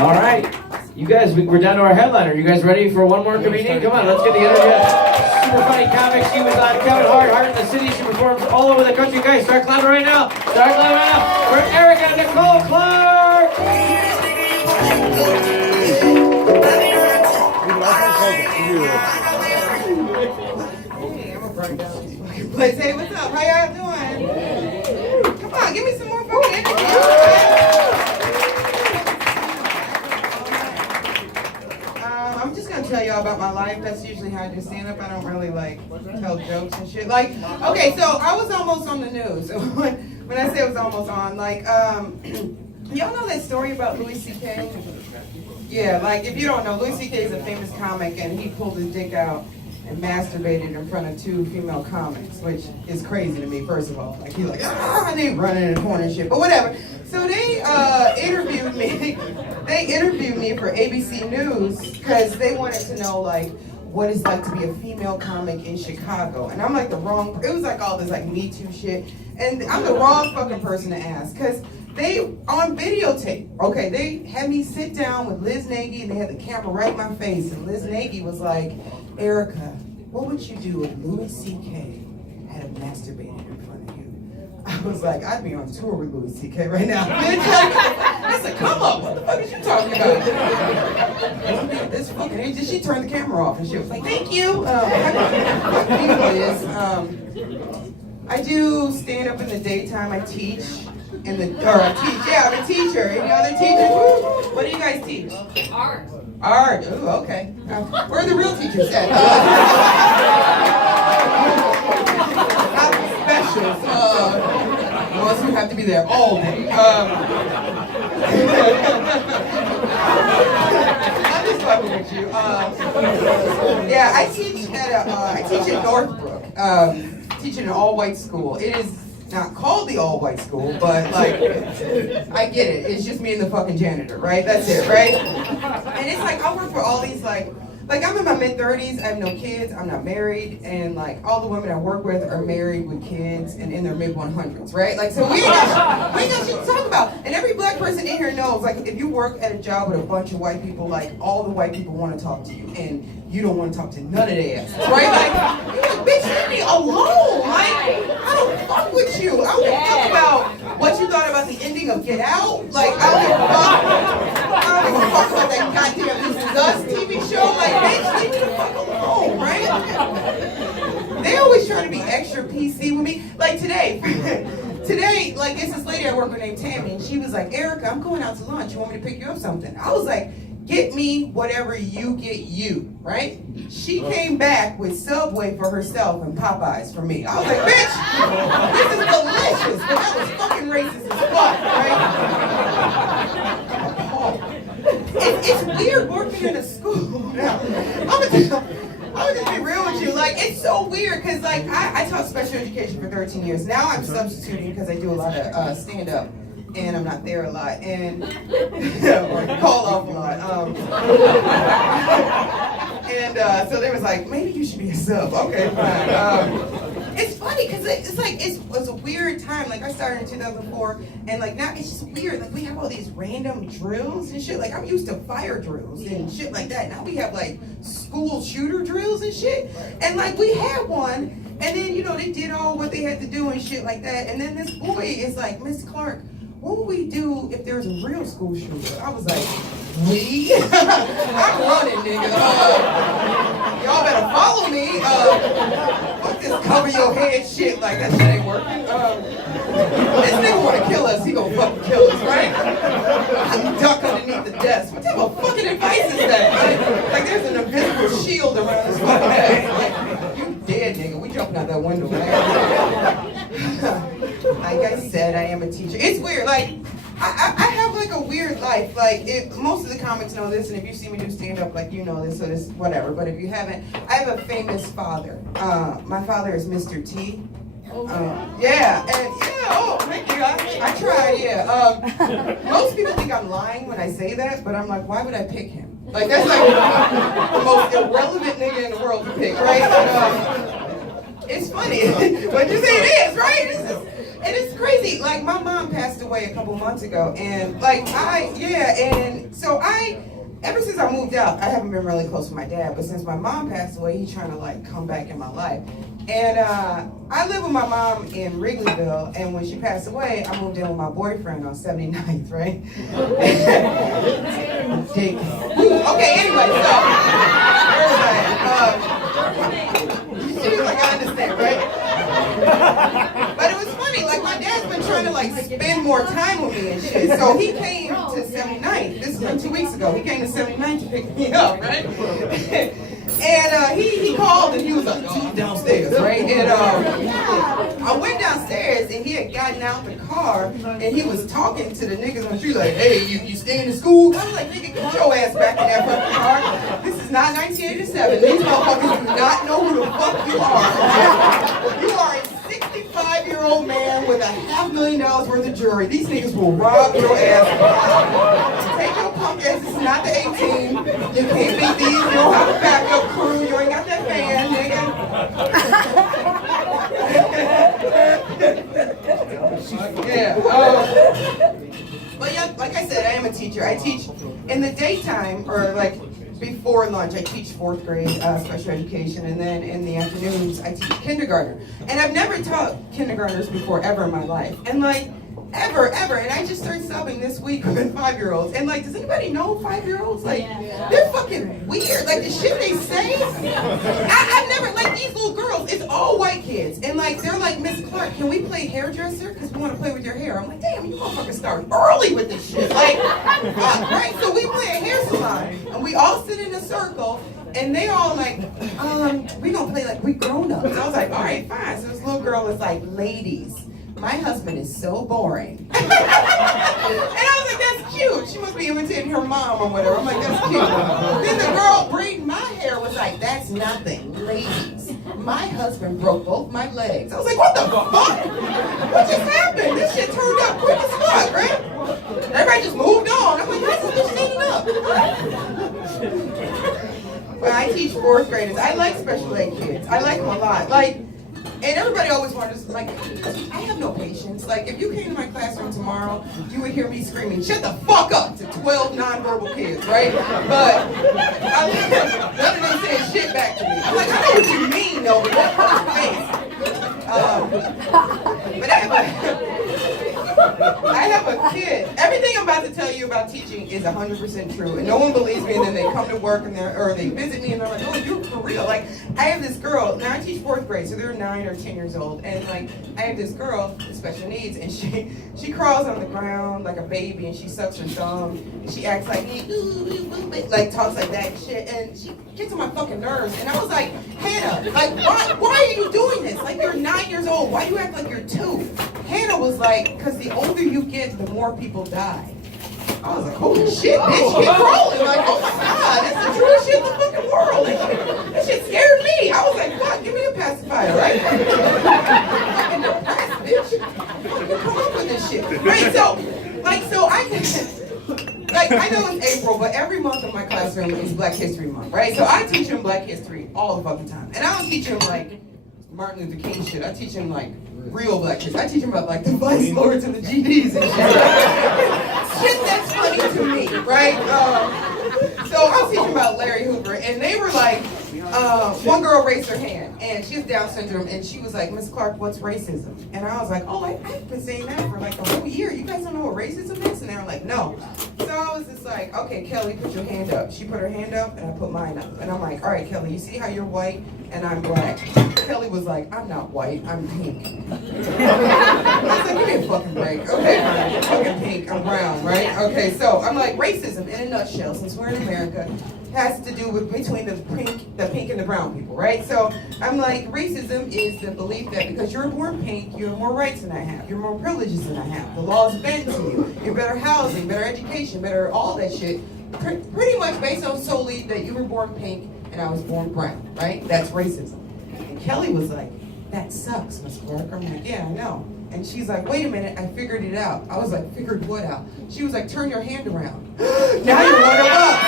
All right. You guys, we're down to our headliner. You guys ready for one more comedian? Come on, let's get the interview. Super funny comic. She was on Kevin Hart, Heart in the City. She performs all over the country. Guys, start clapping right now. Start clapping right now for Erica Nicole Clark. Hey, what's up? How y'all doing? Come on, give me some more fucking energy. I'm just gonna tell y'all about my life. That's usually how I do stand up. I don't really like tell jokes and shit. Like, okay, so I was almost on the news. When I say I was almost on, like, y'all know that story about Louis C.K.? Yeah, like, if you don't know, Louis C.K. is a famous comic, and he pulled his dick out and masturbated in front of 2 female comics, which is crazy to me, first of all. Like, he's like, and they running in the corner and shit, but whatever. So they interviewed me. They interviewed me for ABC News because they wanted to know, like, what it's like to be a female comic in Chicago. And I'm like it was like all this like Me Too shit. And I'm the wrong fucking person to ask because they, on videotape, okay, they had me sit down with Liz Nagy and they had the camera right in my face. And Liz Nagy was like, Erica, what would you do if Louis C.K. had masturbated in front of you? I was like, I'd be on tour with Louis C.K. right now. I said, come up, what the fuck is you talking about? This fucking age, she turned the camera off and she was like, thank you. I do stand up in the daytime. I teach I'm a teacher. Any other teachers? What do you guys teach? Art. Art. Ooh, okay. Where are the real teachers at? Not the specials. Unless you have to be there all day. I'm just fucking with you. Yeah, I teach at Northbrook. Teach in an all-white school. It is not called the all-white school, but like, I get it. It's just me and the fucking janitor, right? That's it, right? And it's like, I work for all these like I'm in my mid-30s, I have no kids, I'm not married, and like all the women I work with are married with kids and in their mid-100s, right? Like, so we ain't got shit to talk about. And every black person in here knows, like, if you work at a job with a bunch of white people, like, all the white people want to talk to you, and you don't want to talk to none of their asses, right? Like, you're like, bitch, leave me alone. Like, I don't fuck with you. I don't talk about what you thought about the ending of Get Out. Like, I don't give a fuck about that goddamn This Is Us TV show. Like, bitch, leave me the fuck alone, right? They always try to be extra PC with me. Like today, like, it's this lady I work with named Tammy, and she was like, Erica, I'm going out to lunch. You want me to pick you up something? I was like, get me whatever you get you, right? She came back with Subway for herself and Popeyes for me. I was like, bitch, this is delicious, but that was fucking racist as fuck, right? It's weird working in a school. Now, I'm gonna just be real with you. Like, it's so weird because, like, I taught special education for 13 years. Now I'm substituting because I do a lot of stand-up. And I'm not there a lot, and or call off a lot. So they was like, maybe you should be a sub. Okay, fine. It's funny because it's like it's a weird time. Like I started in 2004, and like now it's just weird. Like we have all these random drills and shit. Like I'm used to fire drills and shit like that. Now we have like school shooter drills and shit. And like we had one, and then they did all what they had to do and shit like that. And then this boy is like, Miss Clark, what would we do if there's a real school shooter? I was like, we? I'm running, nigga. Y'all better follow me. Fuck this cover your head shit. Like, that shit ain't working. This nigga wanna kill us, he gonna fucking kill us, right? Duck underneath the desk. What type of fucking advice is that? Like there's an invisible shield around this fucking desk. Like, you dead, nigga. We jumping out that window, man. Like I said, I am a teacher. It's weird. Like, I have like a weird life. Like, most of the comics know this, and if you see me do stand-up, like, you know this, so this, whatever. But if you haven't, I have a famous father. My father is Mr. T. Thank you. I tried, most people think I'm lying when I say that, but I'm like, why would I pick him? Like, that's like the most irrelevant nigga in the world to pick, right? It's funny. But you say it is, right? And it's crazy. Like, my mom passed away a couple months ago, and like, so I ever since I moved out, I haven't been really close with my dad, but since my mom passed away, he's trying to like come back in my life. And I live with my mom in Wrigleyville, and when she passed away, I moved in with my boyfriend on 79th, right? Dick. Okay, anyway, so, she was like, I understand, right? But it was funny, like my dad's been trying to like spend more time with me and shit. So he came to 79th, this was like 2 weeks ago, he came to 79th to pick me up, right? And he called and he was like, oh, downstairs, right? And I went downstairs and he had gotten out the car and he was talking to the niggas on the street like, hey, you staying in school? I was like, nigga, get your ass back in that fucking car. This is not 1987. These motherfuckers do not know who the fuck you are. You are a 65-year-old man with $500,000 worth of jewelry. These niggas will rob your ass. Take your punk ass. This is not the 18. You can't beat these. You don't have a backup crew. You ain't got that van, nigga. Yeah. But yeah, like I said, I am a teacher. I teach in the daytime, or like before lunch, I teach 4th grade special education, and then in the afternoons, I teach kindergartner. And I've never taught kindergartners before ever in my life. And like, ever. And I just started subbing this week with 5-year-olds. And like, does anybody know 5-year-olds? Like, they're fucking weird. Like, the shit they say, I've never, like, these little girls, it's all white kids. And like, they're like, Miss Clark, can we play hairdresser? Because we want to play with your hair. I'm like, damn, you motherfuckers start early with this shit. Like, fuck, right? So we play a hair salon. And we all sit in a circle. And they all like, we gonna play like we grown-ups. I was like, all right, fine. So this little girl is like, ladies, my husband is so boring. And I was like, that's cute. She must be imitating her mom or whatever. I'm like, that's cute. Then the girl braiding my hair was like, that's nothing. Ladies, my husband broke both my legs. I was like, what the fuck? What just happened? This shit turned up quick as fuck, right? Everybody just moved on. I'm like, how's this standing up? When I teach 4th graders, I like special ed kids. I like them a lot. Like, and everybody always wonders, like, I have no patience. Like, if you came to my classroom tomorrow, you would hear me screaming, shut the fuck up, to 12 nonverbal kids, right? But none of them saying shit back to me. I'm like, I know what you mean, though, with that fucking face. But I have a kid. Everything I'm about to tell you about teaching is 100% true, and no one believes me. And then they come to work and they visit me, and they're like, "Oh, you're for real?" Like, I have this girl. Now I teach 4th grade, so they're 9 or 10 years old, and like I have this girl with special needs, and she crawls on the ground like a baby, and she sucks her thumb, and she acts like like talks like that and shit, and she gets on my fucking nerves. And I was like, Hannah, like why are you doing this? Like, you're 9 years old. Why do you act like you're 2? Hannah was like, because the older you get, the more people die. I was like, holy shit, bitch, keep rolling. Like, oh my God, that's the truest shit in the fucking world. That shit scared me. I was like, fuck, give me a pacifier, right? Fucking depressed, bitch. How you come up with this shit? Right, so I know it's April, but every month in my classroom is Black History Month, right? So I teach them Black History all the fucking time. And I don't teach them like Martin Luther King shit. I teach them like real Black history. I teach them about like the vice lords and the GDs and shit. Shit that's funny to me, right? So I was teaching about Larry Hoover, and they were like, one girl raised her hand, and she has Down syndrome, and she was like, Miss Clark, what's racism? And I was like, oh, I've been saying that for like a whole year. You guys don't know what racism is? And they were like, no. So I was just like, okay, Kelly, put your hand up. She put her hand up, and I put mine up. And I'm like, all right, Kelly, you see how you're white and I'm black? Kelly was like, I'm not white, I'm pink. I was like, give me a fucking break. Okay, fine, you're fucking pink, I'm brown, right? Okay, so I'm like, racism in a nutshell, since we're in America, has to do with between the pink and the brown people, right? So I'm like, racism is the belief that because you're born pink, you have more rights than I have, you're more privileges than I have, the law's bent to you, you're better housing, better education, better all that shit, pretty much based on solely that you were born pink and I was born brown, right? That's racism. And Kelly was like, that sucks, Miss Clark. I'm like, yeah, I know. And she's like, wait a minute, I figured it out. I was like, figured what out? She was like, turn your hand around. Now you're one of us.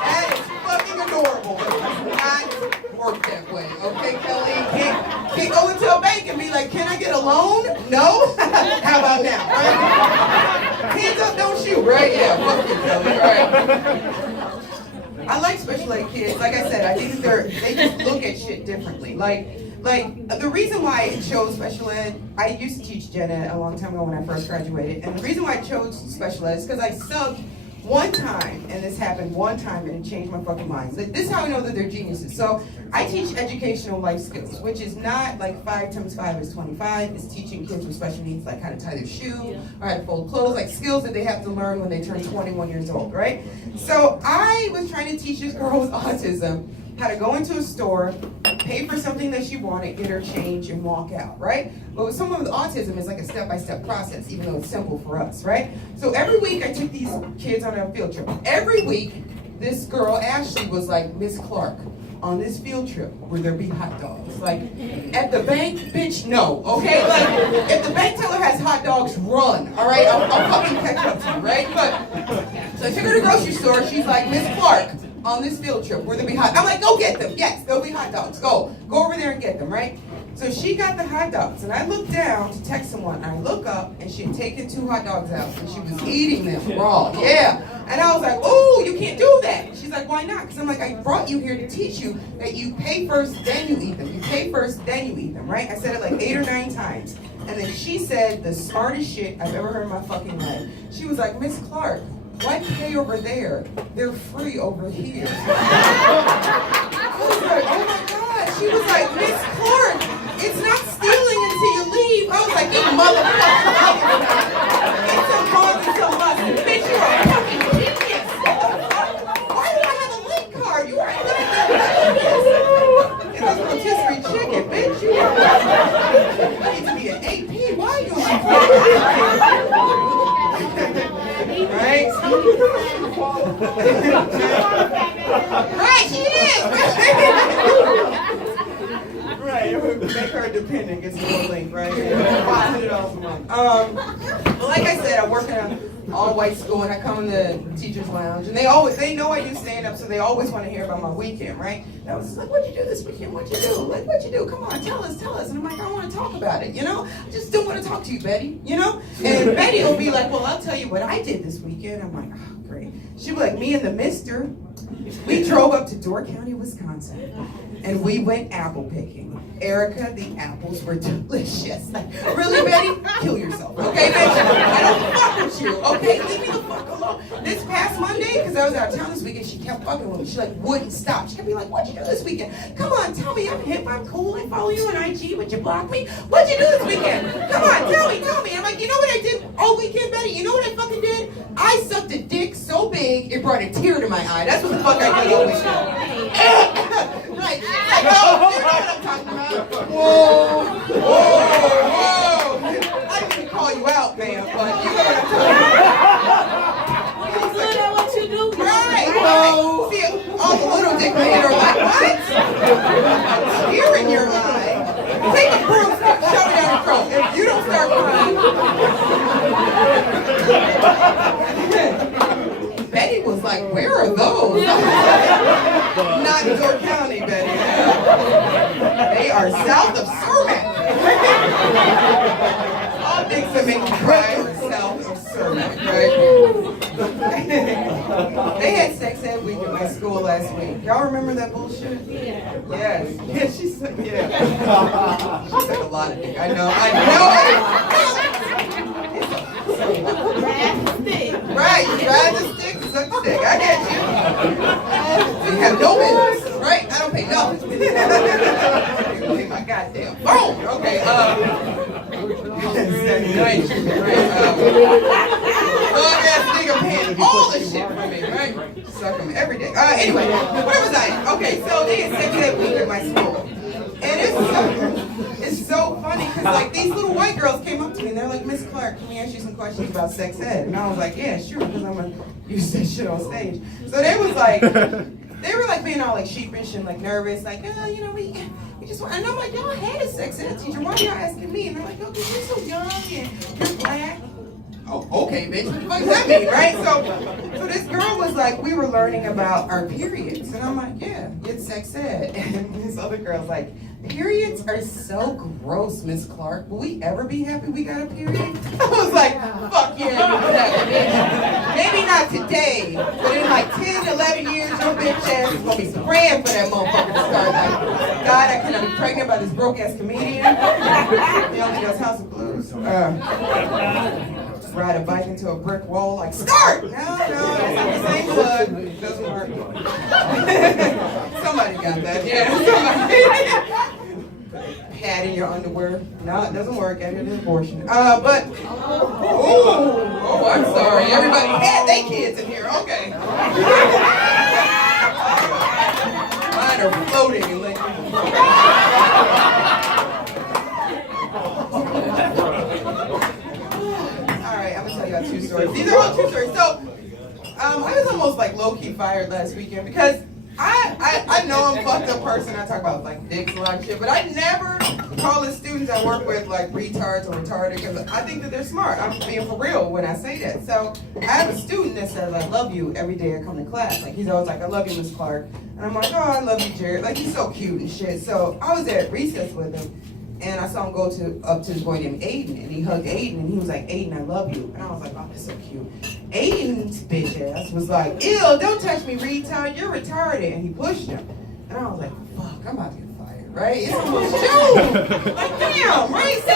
That is fucking adorable. It does not work that way, okay, Kelly? Can't go into a bank and be like, can I get a loan? No? How about now, right? Hands up, don't shoot, right? right? Yeah, fuck you, Kelly, right? I like special ed kids. Like I said, I think that they just look at shit differently. Like the reason why I chose special ed, I used to teach gen ed a long time ago when I first graduated, and the reason why I chose special ed is because I subbed one time, and this happened one time, and it changed my fucking mind. This is how I know that they're geniuses. So I teach educational life skills, which is not like 5 times 5 is 25. It's teaching kids with special needs like how to tie their shoe or how to fold clothes, like skills that they have to learn when they turn 21 years old, right? So I was trying to teach this girl with autism how to go into a store, pay for something that she wanted, get her change, and walk out, right? But with someone with autism, it's like a step-by-step process, even though it's simple for us, right? So every week, I took these kids on a field trip. Every week, this girl, Ashley, was like, Miss Clark, on this field trip, will there be hot dogs? Like, at the bank, bitch, no, okay? Like, if the bank teller has hot dogs, run, all right? I'll fucking catch up to you, right? But, so I took her to the grocery store, she's like, Miss Clark, on this field trip, where there be hot. I'm like, go get them. Yes, there'll be hot dogs. Go over there and get them, right? So she got the hot dogs, and I looked down to text someone, and I look up, and she had taken 2 hot dogs out, and she was eating them raw. Yeah. And I was like, oh, you can't do that. She's like, why not? Because I'm like, I brought you here to teach you that you pay first, then you eat them. You pay first, then you eat them, right? I said it like 8 or 9 times. And then she said the smartest shit I've ever heard in my fucking life. She was like, Miss Clark, why pay over there? They're free over here. I was like, oh my God. She was like, Miss Clark, it's not stealing until you leave. I was like, you motherfucker. It's a month, it's a must. Bitch, you're a fucking genius. Why do I have a link card? You are a genius. It was rotisserie chicken, bitch. You are I need to be an AP. Why are you right? Right, she is. Right, make her dependent, get some more link, right? $500 a month. But like I said, I work in an all-white school, and I come in the teacher's lounge, and they know I do stand-up, so they always want to hear about my weekend, right? And I was like, what'd you do this weekend? What'd you do? Like, what'd you do? Come on, tell us. And I'm like, I want to talk about it, you know? I just don't want to talk to you, Betty, you know? And Betty will be like, well, I'll tell you what I did this weekend. I'm like, oh, great. She'll be like, me and the mister, we drove up to Door County, Wisconsin, and we went apple picking. Erica, the apples were delicious. Like, really, Betty? Kill yourself, okay, bitch? I don't fuck with you, okay? Leave me the fuck alone. This past Monday, because I was out of town this weekend, she kept fucking with me. She, like, wouldn't stop. She kept being like, what'd you do this weekend? Come on, tell me. I'm hip, I'm cool. I follow you on IG. Would you block me? What'd you do this weekend? Come on, tell me. I'm like, you know what I did all weekend, Betty? You know what I fucking did? I sucked a dick so big, it brought a tear to my eye. That's what the fuck I did all weekend. Right, she's like, oh, you know what I'm talking about. Whoa. I didn't call you out, ma'am, but you know what I'm talking about. You good at what you do? Right. See, all the little dick men are like, what? A tear in your eye. Take a broomstick, shove it down your throat. If you don't start crying. Betty was like, where are those? Not in Door County, Betty. They are south of Cermak. All dicks that make you cry are south of Cermak, right? They had sex ed week at my school last week. Y'all remember that bullshit? Yeah. Yes. Yeah, she said, yeah. She said a lot of dick. I know. Right, you ride the stick, you suck the dick. I get you. You have no business, right? I don't pay nothing. You pay my goddamn phone. Okay, nice, right? Ass nigga paying all the shit for me, right? Suck them every day. Anyway, where was I? Okay, so they had sex ed week at my school. And it's so funny because like these little white girls came up to me and they're like, Miss Clark, can we ask you some questions about sex ed? And I was like, yeah, sure, because I'm gonna use that shit on stage. So they were like being all like sheepish and like nervous, like, you know, we just want, and I'm like, y'all had a sex ed teacher, why are y'all asking me? And they're like, oh, because you're so young and you're black. oh, okay, bitch, what the fuck does that mean, right? So this girl was like, we were learning about our periods. And I'm like, yeah, it's sex ed. And this other girl's like, periods are so gross, Miss Clark. Will we ever be happy we got a period? I was like, fuck yeah, bitch. Maybe not today, but in like 10, 11 years, your bitch ass is gonna be praying for that motherfucker to start. Like, God, I cannot be pregnant by this broke ass comedian. He only does House of Blues. Just ride a bike into a brick wall like, start! No, that's not the same blood. It doesn't work. Somebody got that, yeah. Pad in your underwear. No, it doesn't work. I did an abortion. Oh, I'm sorry. Everybody had their kids in here. Okay. Mine are floating in liquid. Alright, I'm gonna tell you about 2 stories. These are all 2 stories. So, I was almost like low-key fired last weekend because I know I'm a fucked up person. I talk about like dicks a lot of shit, but I never call the students I work with like retards or retarded because I think that they're smart. I'm being for real when I say that. So I have a student that says I love you every day I come to class. Like he's always like, I love you, Miss Clark. And I'm like, oh, I love you, Jared. Like he's so cute and shit. So I was at recess with him. And I saw him go up to this boy named Aiden, and he hugged Aiden, and he was like, Aiden, I love you. And I was like, oh, that's so cute. Aiden's bitch ass was like, ew, don't touch me, retard, you're retarded. And he pushed him. And I was like, fuck, I'm about to get fired, right? It's almost June. Like, damn, right? So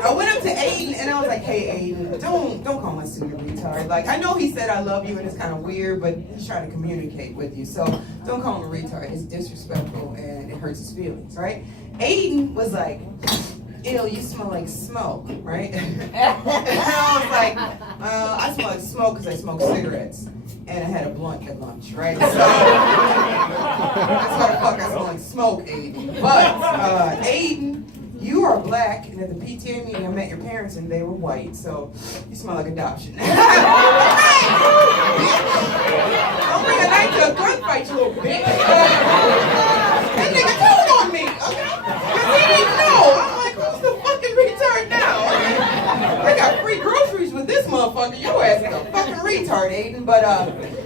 I went up to Aiden, and I was like, hey, Aiden, don't call my student retard. Like, I know he said I love you, and it's kind of weird, but he's trying to communicate with you. So don't call him a retard. It's disrespectful, and it hurts his feelings, right? Aiden was like, ew, you smell like smoke, right? And I was like, I smell like smoke because I smoke cigarettes. And I had a blunt at lunch, right? So, that's why the fuck I smell like smoke, Aiden. But, Aiden, you are black, and at the PTA meeting I met your parents and they were white, so you smell like adoption. Don't bring a knife to a gunfight, you little bitch. That nigga told on me, okay? Because he didn't know. I'm like, who's the fucking retard now? I got free groceries with this motherfucker. Your ass is a fucking retard, Aiden. But, so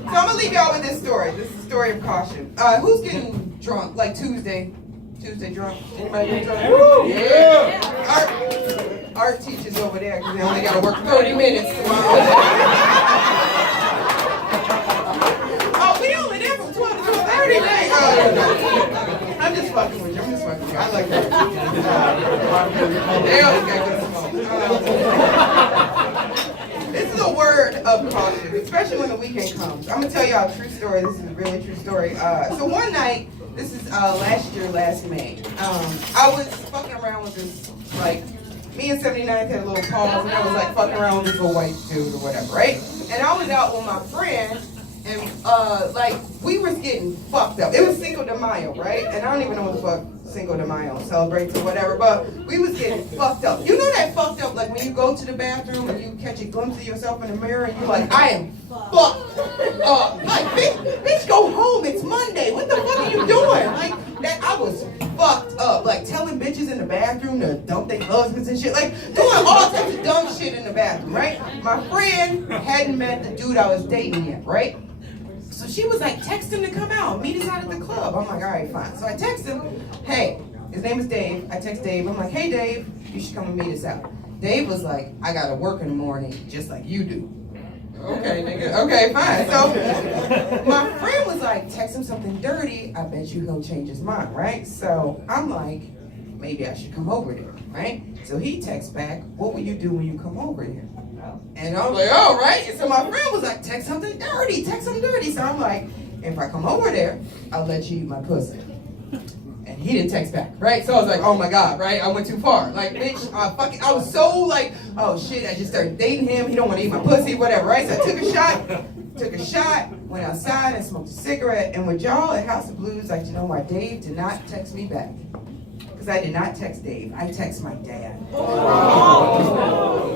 I'm gonna leave y'all with this story. This is a story of caution. Who's getting drunk, like Tuesday drunk? Anybody getting drunk? Yeah. Art teaches over there because they only got to work 30 minutes. Oh, we only there from 12 to 30 days. Oh, I'm just fucking with you. I like that. They always got good smoke. This is a word of caution, especially when the weekend comes. I'm going to tell y'all a true story. This is a really true story. So one night, this is last May. I was fucking around with this, like, me and 79th had a little pause, and I was like fucking around with this little white dude or whatever, right? And I was out with my friend, and like, we were getting fucked up. It was Cinco de Mayo, right? And I don't even know what the fuck Cinco de Mayo celebrates or whatever, but we was getting fucked up. You know that fucked up, like when you go to the bathroom and you catch a glimpse of yourself in the mirror and you're like, I am fucked up. Like, bitch, go home, it's Monday. What the fuck are you doing? Like, that, I was fucked up. Like, telling bitches in the bathroom to dump their husbands and shit. Like, doing all types of dumb shit in the bathroom, right? My friend hadn't met the dude I was dating yet, right? So she was like, text him to come out, meet us out at the club. I'm like, all right, fine. So I text him, hey, his name is Dave. I text Dave, I'm like, hey Dave, you should come and meet us out. Dave was like, I gotta work in the morning, just like you do. Okay, nigga, okay, fine. So my friend was like, text him something dirty, I bet you he'll change his mind, right? So I'm like, maybe I should come over there, right? So he texts back, what will you do when you come over here? And I was like, all right. And so my friend was like, text something dirty. So I'm like, if I come over there, I'll let you eat my pussy. And he didn't text back, right? So I was like, oh my God, right? I went too far. Like, bitch, I was so like, oh shit, I just started dating him. He don't want to eat my pussy, whatever, right? So I took a shot, went outside and smoked a cigarette. And with y'all at House of Blues, like, you know why Dave did not text me back? Because I did not text Dave. I text my dad.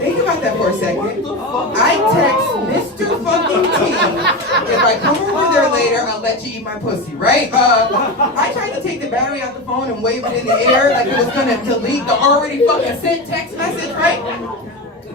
Think about that for a second. I text Mr. fucking T. If I come over there later, I'll let you eat my pussy, right? I tried to take the battery out the phone and wave it in the air like it was going to delete the already fucking sent text message, right?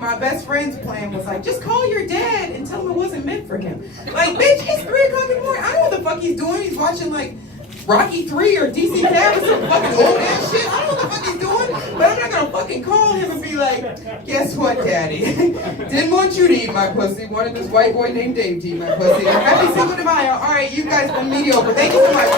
my best friend's plan was like, just call your dad and tell him it wasn't meant for him. Like, bitch, it's 3 o'clock in the morning. I don't know what the fuck he's doing. He's watching like Rocky 3 or DC Cab or some fucking old ass shit. I don't know what the fuck he's doing, but I'm not gonna fucking call him and be like, guess what, daddy? Didn't want you to eat my pussy. Wanted this white boy named Dave to eat my pussy. Happy single to All right, you guys been mediocre. Thank you so much.